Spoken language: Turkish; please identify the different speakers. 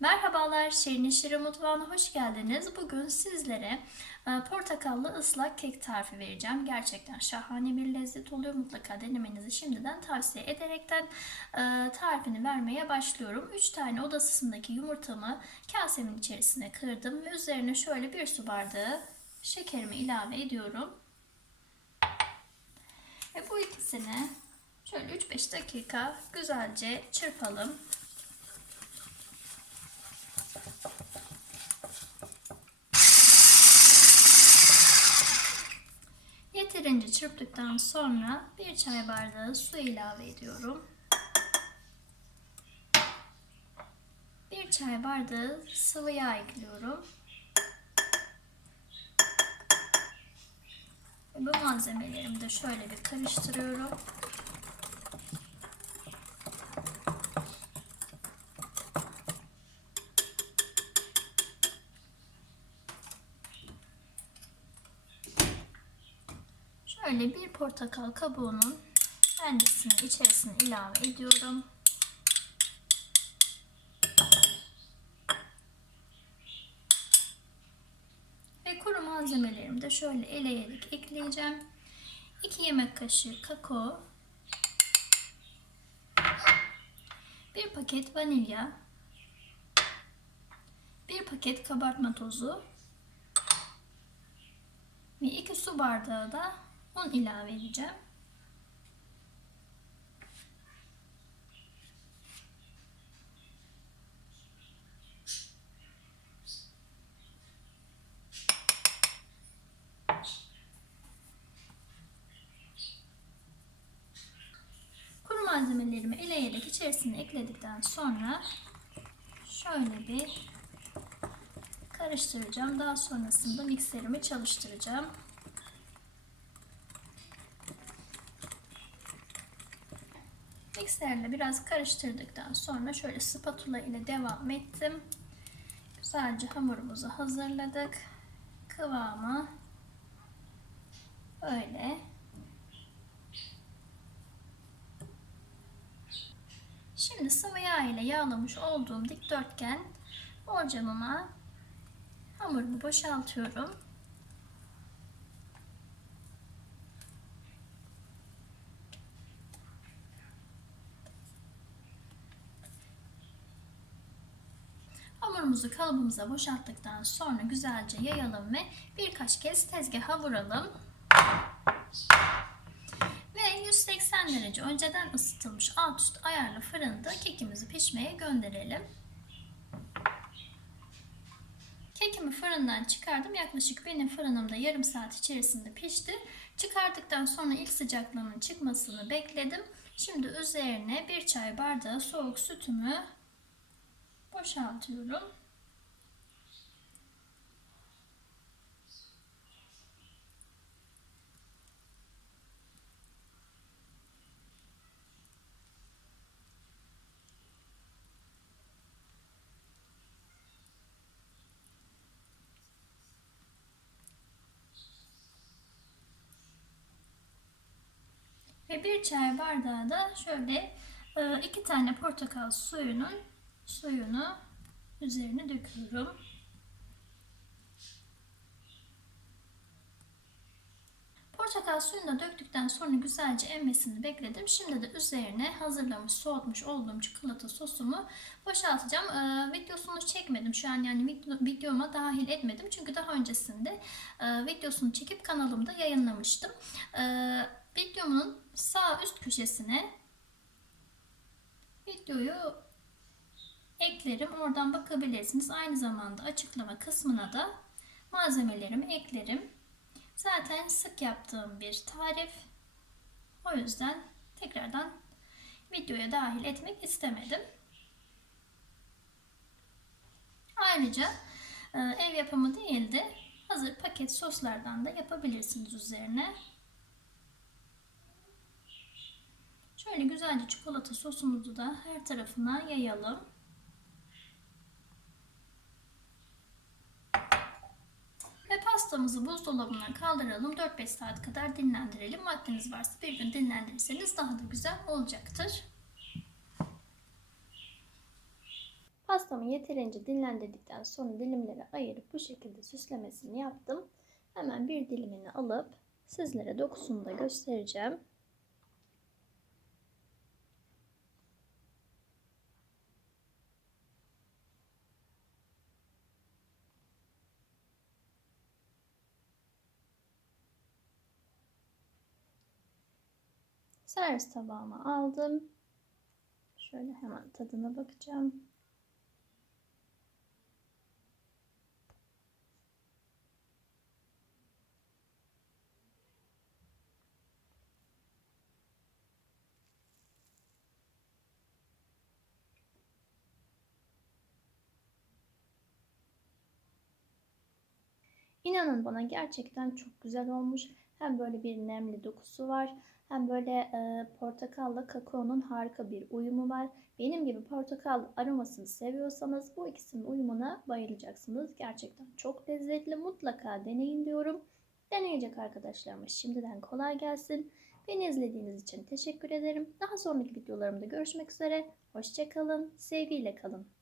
Speaker 1: Merhabalar, Şirin Şirin Mutfağı'na hoş geldiniz. Bugün sizlere e, portakallı ıslak kek tarifi vereceğim. Gerçekten şahane bir lezzet oluyor. Mutlaka denemenizi şimdiden tavsiye ederekten e, tarifini vermeye başlıyorum. 3 tane odasındaki yumurtamı kasemin içerisine kırdım ve üzerine şöyle bir su bardağı şekerimi ilave ediyorum. Ve bu ikisini şöyle 3-5 dakika güzelce çırpalım. Yeterince çırptıktan sonra bir çay bardağı su ilave ediyorum. Bir çay bardağı sıvı yağ ekliyorum. Bu malzemelerimi de şöyle bir karıştırıyorum. Şöyle bir portakal kabuğunun rendesini içerisine ilave ediyorum. Ve kuru malzemelerimi de şöyle eleyerek ekleyeceğim. 2 yemek kaşığı kakao, 1 paket vanilya, 1 paket kabartma tozu ve 2 su bardağı da un ilave edeceğim. Malzemelerimi eleyerek içerisine ekledikten sonra şöyle bir karıştıracağım. Daha sonrasında mikserimi çalıştıracağım. Mikserle biraz karıştırdıktan sonra şöyle spatula ile devam ettim. Güzelce hamurumuzu hazırladık. Kıvamı böyle. Şimdi sıvı yağ ile yağlamış olduğum dikdörtgen borcamıma hamurumu boşaltıyorum. Hamurumuzu kalıbımıza boşalttıktan sonra güzelce yayalım ve birkaç kez tezgaha vuralım. Ve 180 derece önceden ısıtılmış alt üst ayarlı fırında kekimizi pişmeye gönderelim. Kekimi fırından çıkardım. Yaklaşık benim fırınımda yarım saat içerisinde pişti. Çıkardıktan sonra ilk sıcaklığının çıkmasını bekledim. Şimdi üzerine bir çay bardağı soğuk sütümü boşaltıyorum. Ve bir çay bardağı da şöyle e, iki tane portakal suyunun suyunu üzerine döküyorum. Portakal suyunu da döktükten sonra güzelce emmesini bekledim. Şimdi de üzerine hazırlamış, soğutmuş olduğum çikolata sosumu boşaltacağım. Ee, videosunu çekmedim şu an yani video, videoma dahil etmedim. Çünkü daha öncesinde e, videosunu çekip kanalımda yayınlamıştım. E, videomun sağ üst köşesine videoyu eklerim. Oradan bakabilirsiniz. Aynı zamanda açıklama kısmına da malzemelerimi eklerim. Zaten sık yaptığım bir tarif. O yüzden tekrardan videoya dahil etmek istemedim. Ayrıca e, ev yapımı değil de hazır paket soslardan da yapabilirsiniz üzerine. Şöyle güzelce çikolata sosumuzu da her tarafına yayalım. Ve pastamızı buzdolabına kaldıralım. 4-5 saat kadar dinlendirelim. Vaktiniz varsa bir gün dinlendirirseniz daha da güzel olacaktır. Pasta Pastamı yeterince dinlendirdikten sonra dilimlere ayırıp bu şekilde süslemesini yaptım. Hemen bir dilimini alıp sizlere dokusunu da göstereceğim. Servis tabağıma aldım. Şöyle hemen tadına bakacağım. İnanın bana gerçekten çok güzel olmuş. Hem böyle bir nemli dokusu var. Hem böyle e, portakalla kakaonun harika bir uyumu var. Benim gibi portakal aromasını seviyorsanız bu ikisinin uyumuna bayılacaksınız. Gerçekten çok lezzetli. Mutlaka deneyin diyorum. Deneyecek arkadaşlarıma şimdiden kolay gelsin. Beni izlediğiniz için teşekkür ederim. Daha sonraki videolarımda görüşmek üzere. Hoşçakalın. Sevgiyle kalın.